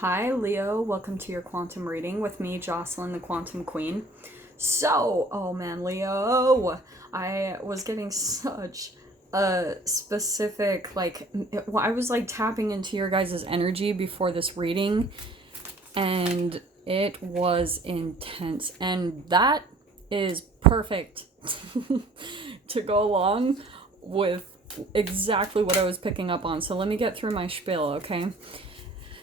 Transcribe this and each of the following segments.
Hi, Leo. Welcome to your quantum reading with me, Jocelyn, the Quantum Queen. So, oh man, Leo, I was getting such a specific, I was tapping into your guys' energy before this reading, and it was intense. And that is perfect to go along with exactly what I was picking up on. So let me get through my spiel, okay?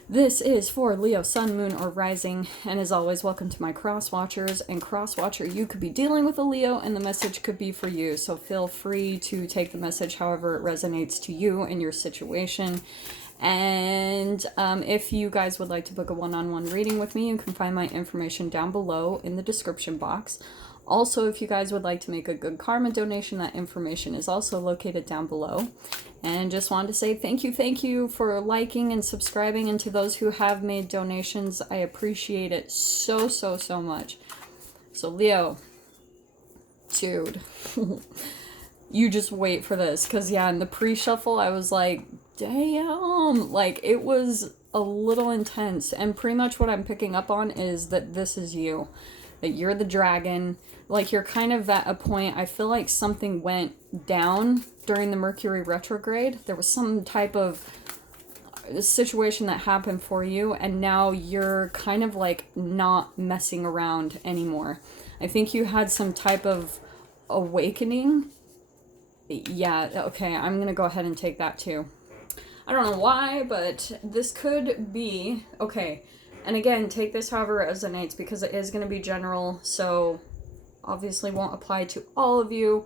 This is for Leo, Sun, Moon, or Rising, and as always, welcome to my cross watchers. And cross watcher, you could be dealing with a Leo, and the message could be for you. So feel free to take the message however it resonates to you and your situation. And if you guys would like to book a one-on-one reading with me, you can find my information down below in the description box. Also, if you guys would like to make a good karma donation, that information is also located down below. And just wanted to say thank you for liking and subscribing. And to those who have made donations, I appreciate it so much. So Leo, dude, you just wait for this. Because yeah, in the pre-shuffle, I was like, damn, like it was a little intense. And pretty much what I'm picking up on is that this is you. That you're the dragon. Like you're kind of at a point, I feel like something went down during the Mercury retrograde. There was some type of situation that happened for you, and now you're kind of like not messing around anymore. I think you had some type of awakening. Yeah, okay, I'm gonna go ahead and take that too. I don't know why, but this could be, okay, and again, take this however it resonates because it is going to be general, so obviously won't apply to all of you,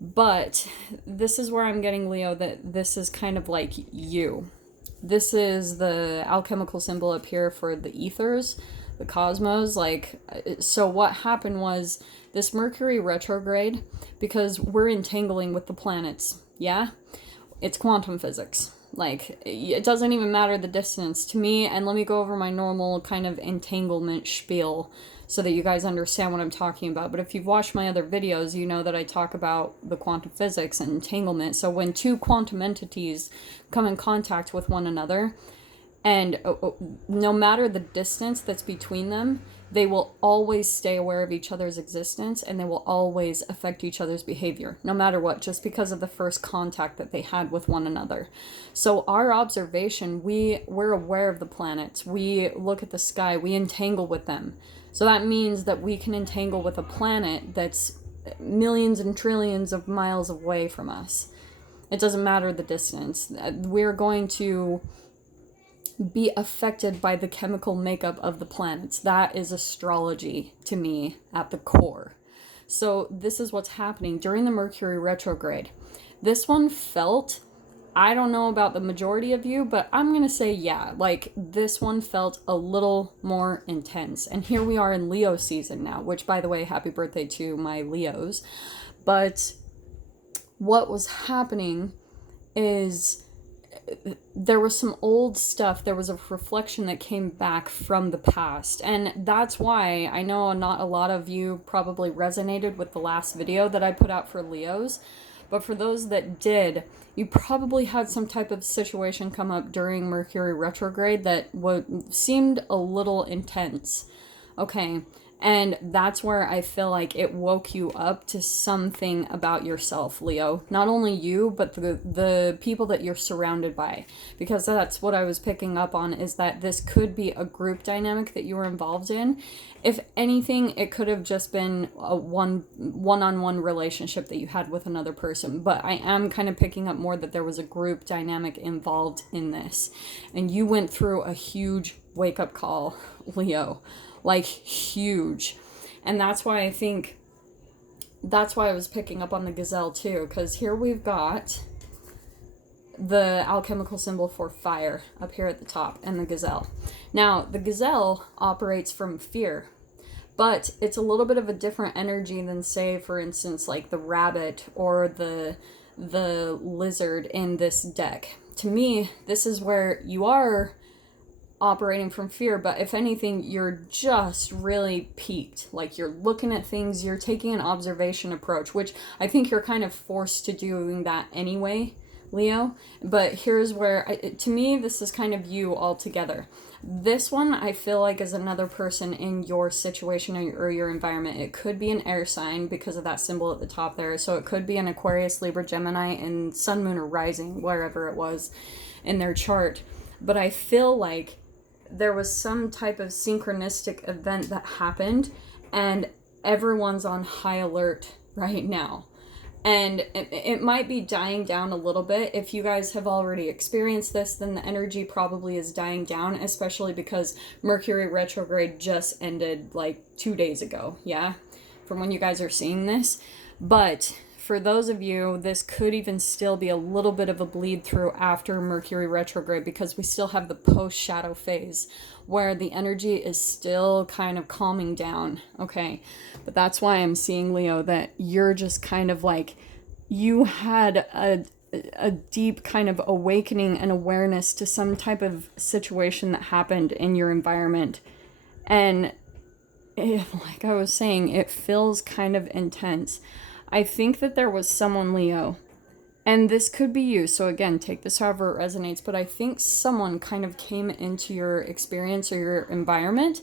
but this is where I'm getting, Leo, that this is kind of like you. This is the alchemical symbol up here for the ethers, the cosmos. Like, so what happened was this Mercury retrograde, because we're entangling with the planets, yeah? It's quantum physics. Like, it doesn't even matter the distance to me. And let me go over my normal kind of entanglement spiel so that you guys understand what I'm talking about. But if you've watched my other videos, you know that I talk about the quantum physics and entanglement. So when two quantum entities come in contact with one another, and no matter the distance that's between them, they will always stay aware of each other's existence, and they will always affect each other's behavior, no matter what, just because of the first contact that they had with one another. So our observation, we're aware of the planets. We look at the sky. We entangle with them. So that means that we can entangle with a planet that's millions and trillions of miles away from us. It doesn't matter the distance. We're going to be affected by the chemical makeup of the planets. That is astrology to me at the core. So this is what's happening during the Mercury retrograde. This one felt, I don't know about the majority of you, but I'm going to say yeah, like this one felt a little more intense. And here we are in Leo season now, which by the way, happy birthday to my Leos. But what was happening is there was some old stuff. There was a reflection that came back from the past. And that's why I know not a lot of you probably resonated with the last video that I put out for Leos. But for those that did, you probably had some type of situation come up during Mercury retrograde that seemed a little intense. Okay. And that's where I feel like it woke you up to something about yourself, Leo. Not only you, but the people that you're surrounded by. Because that's what I was picking up on, is that this could be a group dynamic that you were involved in. If anything, it could have just been a one-on-one relationship that you had with another person. But I am kind of picking up more that there was a group dynamic involved in this. And you went through a huge wake-up call, Leo. Like huge. And that's why I think, that's why I was picking up on the gazelle too, because here we've got the alchemical symbol for fire up here at the top, and the gazelle. Now the gazelle operates from fear, but it's a little bit of a different energy than, say, for instance, like the rabbit or the lizard in this deck. To me, this is where you are operating from fear, but if anything, you're just really peaked. Like you're looking at things, you're taking an observation approach, which I think you're kind of forced to doing that anyway, Leo. But here's where, to me, this is kind of you all together. This one, I feel like, is another person in your situation or your environment. It could be an air sign because of that symbol at the top there. So it could be an Aquarius, Libra, Gemini, and Sun, Moon, or Rising, wherever it was in their chart. But I feel like there was some type of synchronistic event that happened, and everyone's on high alert right now. And it might be dying down a little bit. If you guys have already experienced this, then the energy probably is dying down, especially because Mercury retrograde just ended like 2 days ago, yeah? From when you guys are seeing this. But for those of you, this could even still be a little bit of a bleed through after Mercury retrograde, because we still have the post-shadow phase where the energy is still kind of calming down, okay? But that's why I'm seeing, Leo, that you're just kind of like, you had a deep kind of awakening and awareness to some type of situation that happened in your environment. And like I was saying, it feels kind of intense. I think that there was someone, Leo, and this could be you, so again, take this however it resonates, but I think someone kind of came into your experience or your environment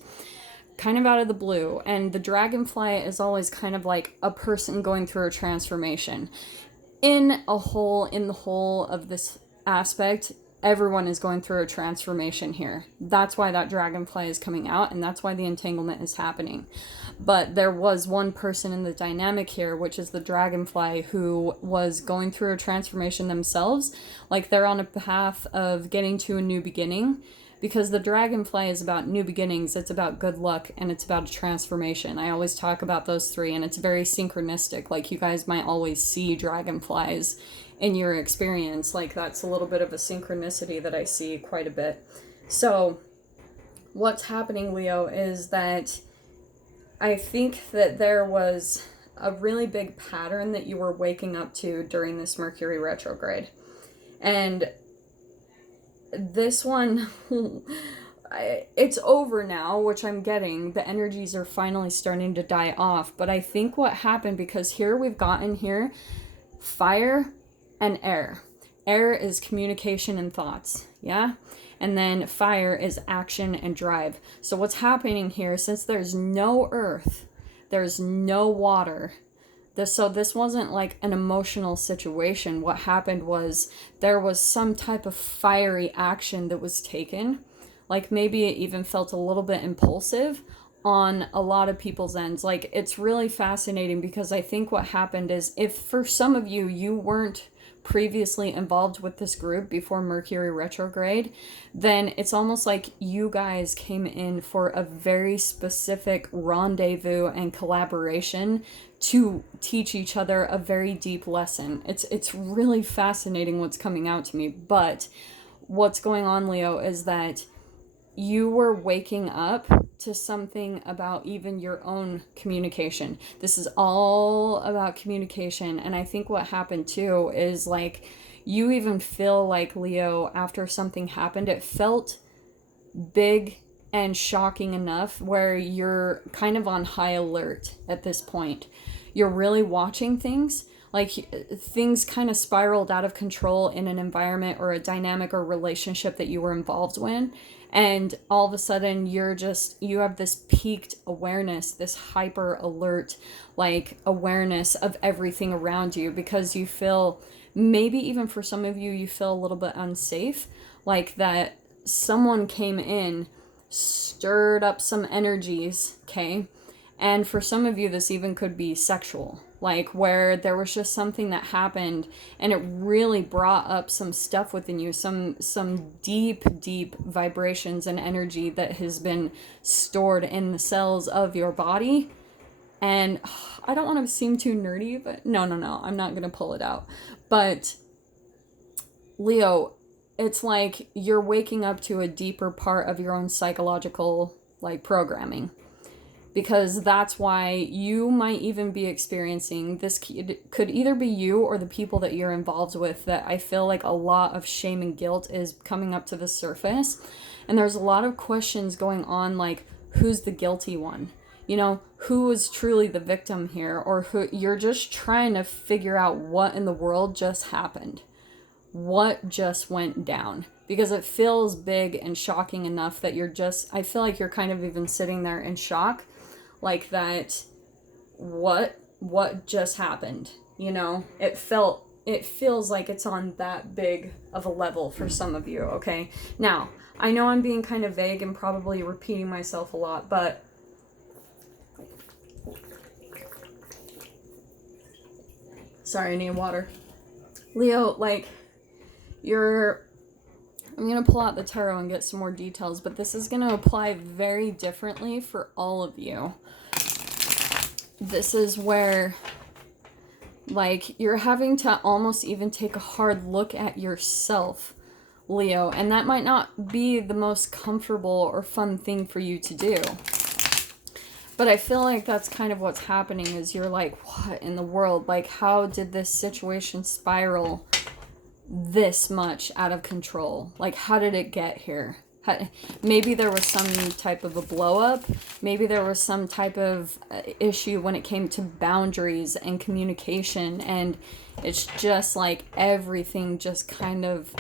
kind of out of the blue. And the dragonfly is always kind of like a person going through a transformation. In the whole of this aspect, everyone is going through a transformation here. That's why that dragonfly is coming out, and that's why the entanglement is happening. But there was one person in the dynamic here, which is the dragonfly, who was going through a transformation themselves. Like they're on a path of getting to a new beginning, because the dragonfly is about new beginnings, it's about good luck, and it's about a transformation. I always talk about those three, and it's very synchronistic. Like you guys might always see dragonflies in your experience. Like that's a little bit of a synchronicity that I see quite a bit. So what's happening, Leo, is that I think that there was a really big pattern that you were waking up to during this Mercury retrograde. And this one, it's over now, which I'm getting. The energies are finally starting to die off. But I think what happened, because here we've gotten here fire and air. Air is communication and thoughts, yeah? And then fire is action and drive. So what's happening here, since there's no earth, there's no water, so this wasn't like an emotional situation. What happened was there was some type of fiery action that was taken. Like maybe it even felt a little bit impulsive on a lot of people's ends. Like it's really fascinating, because I think what happened is, if for some of you, you weren't previously involved with this group before Mercury retrograde, then it's almost like you guys came in for a very specific rendezvous and collaboration to teach each other a very deep lesson. It's really fascinating what's coming out to me. But what's going on, Leo, is that you were waking up to something about even your own communication. This is all about communication. And I think what happened too is, like, you even feel like, Leo, after something happened, it felt big and shocking enough where you're kind of on high alert at this point. You're really watching things. Like, things kind of spiraled out of control in an environment or a dynamic or relationship that you were involved in. And all of a sudden, you have this peaked awareness, this hyper alert, like, awareness of everything around you, because you feel, maybe even for some of you, you feel a little bit unsafe, like that someone came in, stirred up some energies, okay? And for some of you, this even could be sexual, like where there was just something that happened and it really brought up some stuff within you, some deep vibrations and energy that has been stored in the cells of your body. And I don't want to seem too nerdy, but no, I'm not going to pull it out. But Leo, it's like you're waking up to a deeper part of your own psychological, like, programming. Because that's why you might even be experiencing this. Could either be you or the people that you're involved with, that I feel like a lot of shame and guilt is coming up to the surface. And there's a lot of questions going on, like, who's the guilty one? You know, who is truly the victim here? Or who, you're just trying to figure out what in the world just happened. what just went down? Because it feels big and shocking enough that I feel like you're kind of even sitting there in shock, like that, what just happened? You know, it feels like it's on that big of a level for some of you, okay? Now, I know I'm being kind of vague and probably repeating myself a lot, but sorry, I need water. Leo, like, I'm going to pull out the tarot and get some more details, but this is going to apply very differently for all of you. This is where, like, you're having to almost even take a hard look at yourself, Leo, and that might not be the most comfortable or fun thing for you to do. But I feel like that's kind of what's happening, is you're like, what in the world? Like, how did this situation spiral this much out of control? Like, how did it get here? Maybe there was some type of a blow up. Maybe there was some type of issue when it came to boundaries and communication. And it's just like everything just kind of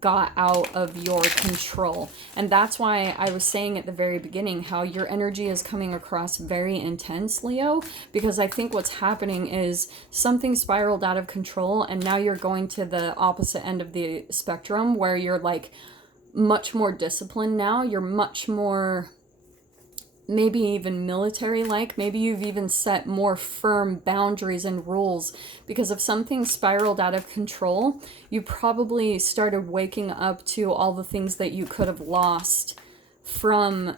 got out of your control. And that's why I was saying at the very beginning how your energy is coming across very intense, Leo, because I think what's happening is something spiraled out of control, and now you're going to the opposite end of the spectrum where you're like much more disciplined now. You're much more, maybe even military-like. Maybe you've even set more firm boundaries and rules, because if something spiraled out of control, you probably started waking up to all the things that you could have lost from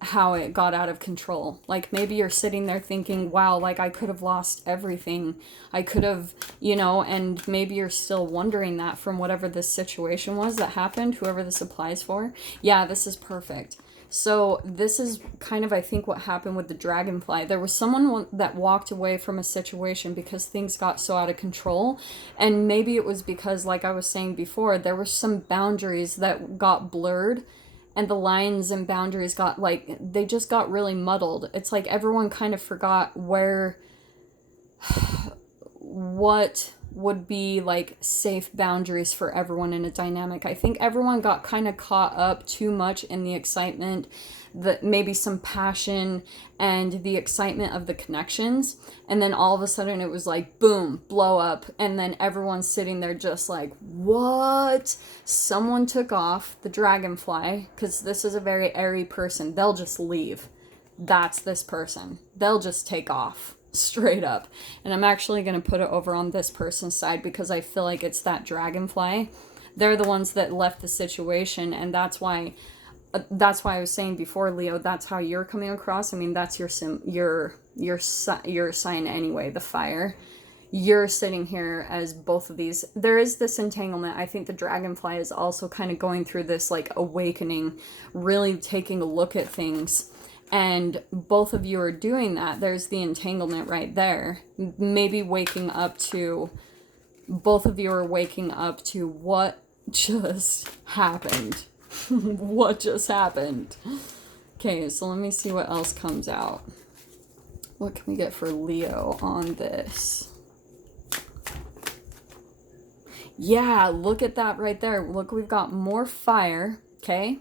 how it got out of control. Like, maybe you're sitting there thinking, wow, like, I could have lost everything. I could have, you know, and maybe you're still wondering that from whatever this situation was that happened, whoever this applies for. Yeah, this is perfect. So this is kind of, I think, what happened with the dragonfly. There was someone that walked away from a situation because things got so out of control. And maybe it was because, like I was saying before, there were some boundaries that got blurred, and the lines and boundaries got, like, they just got really muddled. It's like everyone kind of forgot what would be like safe boundaries for everyone in a dynamic. I think everyone got kind of caught up too much in the excitement, maybe some passion and the excitement of the connections, and then all of a sudden it was like boom, blow up, and then everyone's sitting there just like, what? Someone took off the dragonfly, because this is a very airy person. They'll just leave. That's this person. They'll just take off. Straight up. And I'm actually going to put it over on this person's side, because I feel like it's that dragonfly. They're the ones that left the situation, and that's why I was saying before, Leo, that's how you're coming across. I mean, that's your sign anyway, the fire. You're sitting here as both of these. There is this entanglement. I think the dragonfly is also kind of going through this like awakening, really taking a look at things. And both of you are doing that. There's the entanglement right there. Maybe waking up to, both of you are waking up to what just happened. What just happened? Okay, so let me see what else comes out. What can we get for Leo on this? Yeah, look at that right there. Look, we've got more fire, okay?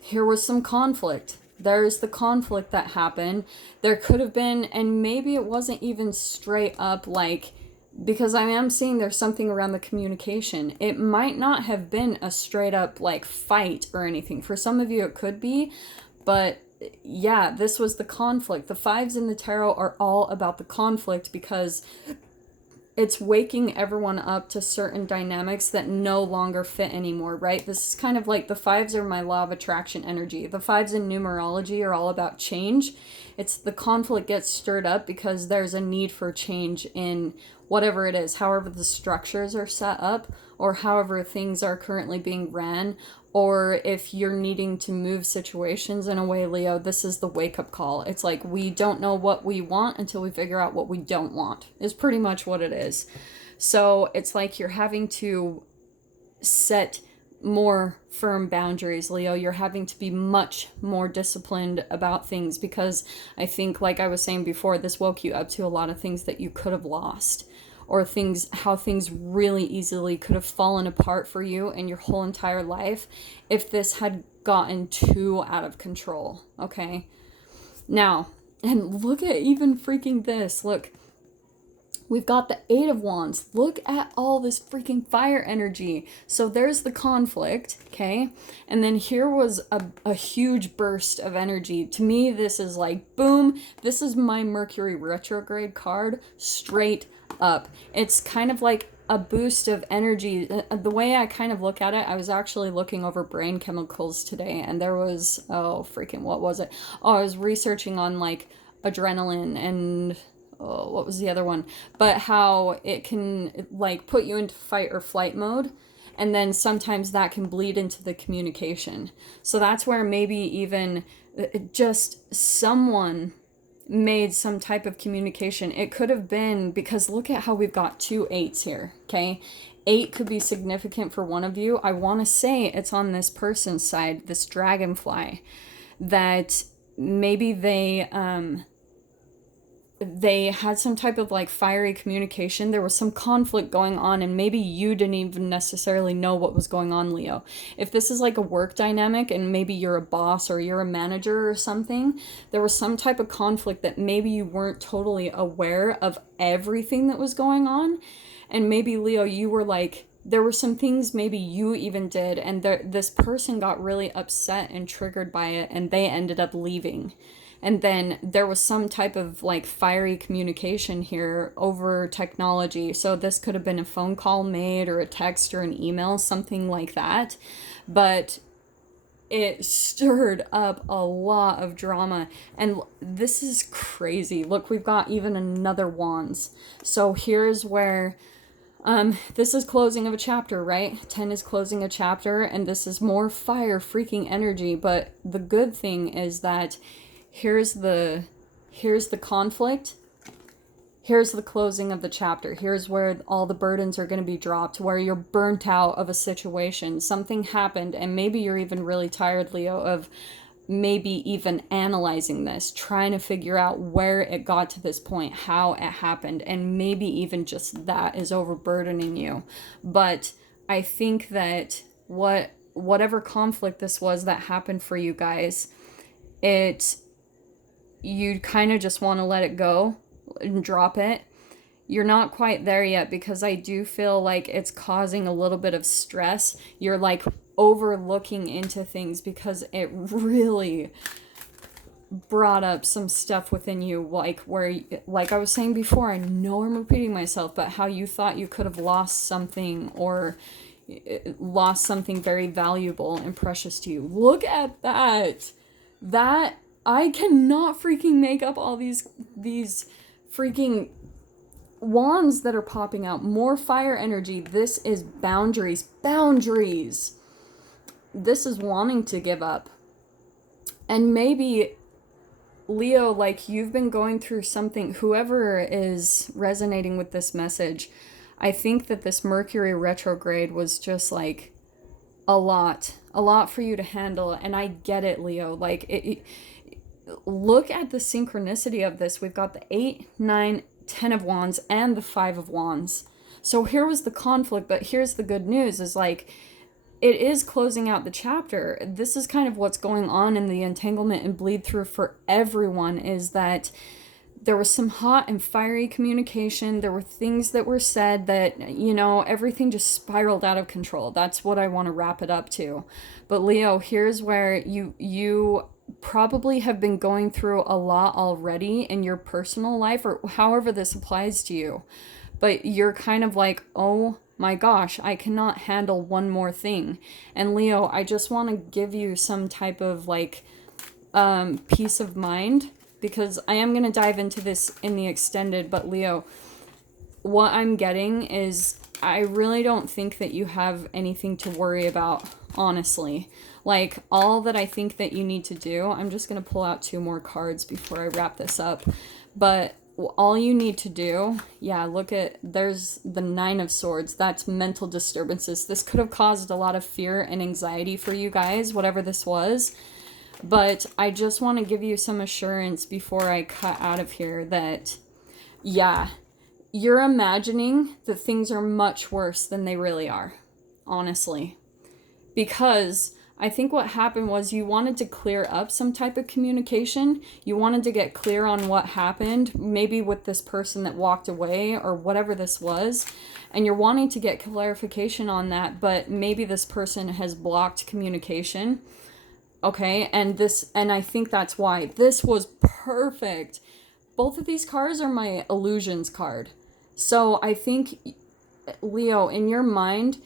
Here was some conflict. There's the conflict that happened. There could have been, and maybe it wasn't even straight up like, because I am seeing there's something around the communication. It might not have been a straight up like fight or anything. For some of you it could be, but yeah, this was the conflict. The fives in the tarot are all about the conflict, because it's waking everyone up to certain dynamics that no longer fit anymore, right? This is kind of like, the fives are my law of attraction energy. The fives in numerology are all about change. It's the conflict gets stirred up because there's a need for change in whatever it is, however the structures are set up, or however things are currently being ran, or if you're needing to move situations in a way, Leo, this is the wake-up call. It's like, we don't know what we want until we figure out what we don't want, is pretty much what it is. So it's like you're having to set more firm boundaries, Leo. You're having to be much more disciplined about things, because I think, like I was saying before, this woke you up to a lot of things that you could have lost, or how things really easily could have fallen apart for you in your whole entire life if this had gotten too out of control, okay? Now, and look at even freaking this. Look, we've got the Eight of Wands. Look at all this freaking fire energy. So there's the conflict, okay? And then here was a huge burst of energy. To me, this is like, boom, this is my Mercury retrograde card straight up. It's kind of like a boost of energy. The way I kind of look at it, I was actually looking over brain chemicals today, and there was, oh, freaking, what was it? Oh, I was researching on, like, adrenaline and, oh, what was the other one? But how it can, like, put you into fight or flight mode, and then sometimes that can bleed into the communication. So that's where maybe even just someone made some type of communication. It could have been, because look at how we've got 2 8s here, okay? 8 could be significant for one of you. I want to say it's on this person's side, this dragonfly, that maybe they had some type of like fiery communication. There was some conflict going on, and maybe you didn't even necessarily know what was going on, Leo. If this is like a work dynamic and maybe you're a boss or you're a manager or something, there was some type of conflict that maybe you weren't totally aware of everything that was going on. And maybe, Leo, you were like, there were some things maybe you even did, and this person got really upset and triggered by it, and they ended up leaving. And then there was some type of like fiery communication here over technology. So this could have been a phone call made or a text or an email, something like that. But it stirred up a lot of drama. And this is crazy. Look, we've got even another Wands. So here's where this is closing of a chapter, right? 10 is closing a chapter, and this is more fire freaking energy. But the good thing is that here's the conflict, here's the closing of the chapter, here's where all the burdens are going to be dropped, where you're burnt out of a situation, something happened, and maybe you're even really tired, Leo, of maybe even analyzing this, trying to figure out where it got to this point, how it happened, and maybe even just that is overburdening you. But I think that whatever conflict this was that happened for you guys, you kind of just want to let it go and drop it. You're not quite there yet, because I do feel like it's causing a little bit of stress. You're like overlooking into things because it really brought up some stuff within you, like where, like I was saying before, I know I'm repeating myself, but how you thought you could have lost something or lost something very valuable and precious to you. Look at that. That I cannot freaking make up all these freaking wands that are popping out. More fire energy. This is boundaries. Boundaries. This is wanting to give up. And maybe, Leo, like you've been going through something, whoever is resonating with this message, I think that this Mercury retrograde was just like a lot for you to handle. And I get it, Leo. Like, look at the synchronicity of this. We've got the 8, 9, 10 of Wands and the 5 of Wands. So here was the conflict, but here's the good news is like, it is closing out the chapter. This is kind of what's going on in the entanglement and bleed through for everyone, is that there was some hot and fiery communication. There were things that were said that, you know, everything just spiraled out of control. That's what I want to wrap it up to. But Leo, here's where you probably have been going through a lot already in your personal life, or however this applies to you. But you're kind of like, oh my gosh, I cannot handle one more thing. And Leo, I just want to give you some type of like peace of mind, because I am going to dive into this in the extended, but Leo, what I'm getting is I really don't think that you have anything to worry about, honestly. Like, all that I think that you need to do, I'm just going to pull out 2 more cards before I wrap this up, but all you need to do, yeah, look at, there's the 9 of Swords. That's mental disturbances. This could have caused a lot of fear and anxiety for you guys, whatever this was. But I just want to give you some assurance before I cut out of here that, yeah, you're imagining that things are much worse than they really are, honestly. Because I think what happened was you wanted to clear up some type of communication. You wanted to get clear on what happened, maybe with this person that walked away or whatever this was. And you're wanting to get clarification on that, but maybe this person has blocked communication. Okay, and I think that's why. This was perfect. Both of these cards are my illusions card. So I think, Leo, in your mind,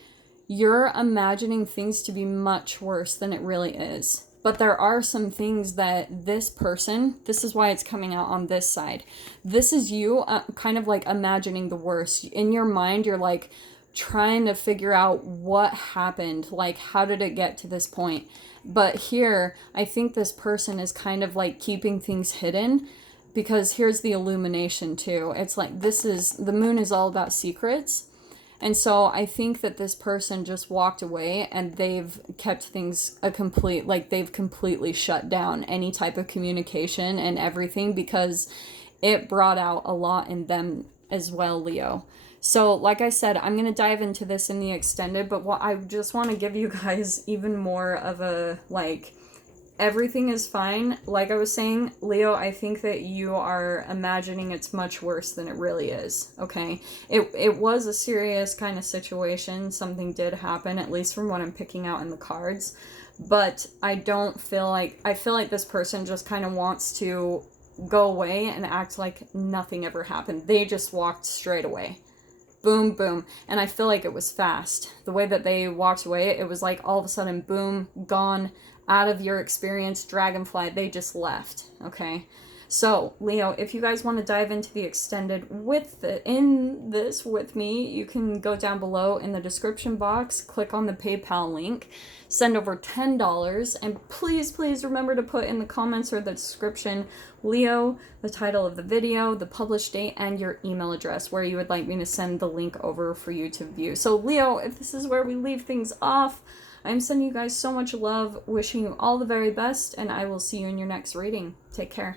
you're imagining things to be much worse than it really is. But there are some things that this person, this is why it's coming out on this side. This is you kind of like imagining the worst. In your mind, you're like trying to figure out what happened. Like, how did it get to this point? But here, I think this person is kind of like keeping things hidden. Because here's the illumination too. It's like the moon is all about secrets. And so I think that this person just walked away and they've kept things they've completely shut down any type of communication and everything because it brought out a lot in them as well, Leo. So like I said, I'm going to dive into this in the extended, but what I just want to give you guys even more of a everything is fine. Like I was saying, Leo, I think that you are imagining it's much worse than it really is, okay? It was a serious kind of situation. Something did happen, at least from what I'm picking out in the cards. But I feel like this person just kind of wants to go away and act like nothing ever happened. They just walked straight away. Boom, boom. And I feel like it was fast. The way that they walked away, it was like all of a sudden, boom, gone, out of your experience, dragonfly, they just left, okay? So, Leo, if you guys want to dive into the extended with me, you can go down below in the description box, click on the PayPal link, send over $10, and please remember to put in the comments or the description, Leo, the title of the video, the published date, and your email address where you would like me to send the link over for you to view. So, Leo, if this is where we leave things off, I'm sending you guys so much love, wishing you all the very best, and I will see you in your next reading. Take care.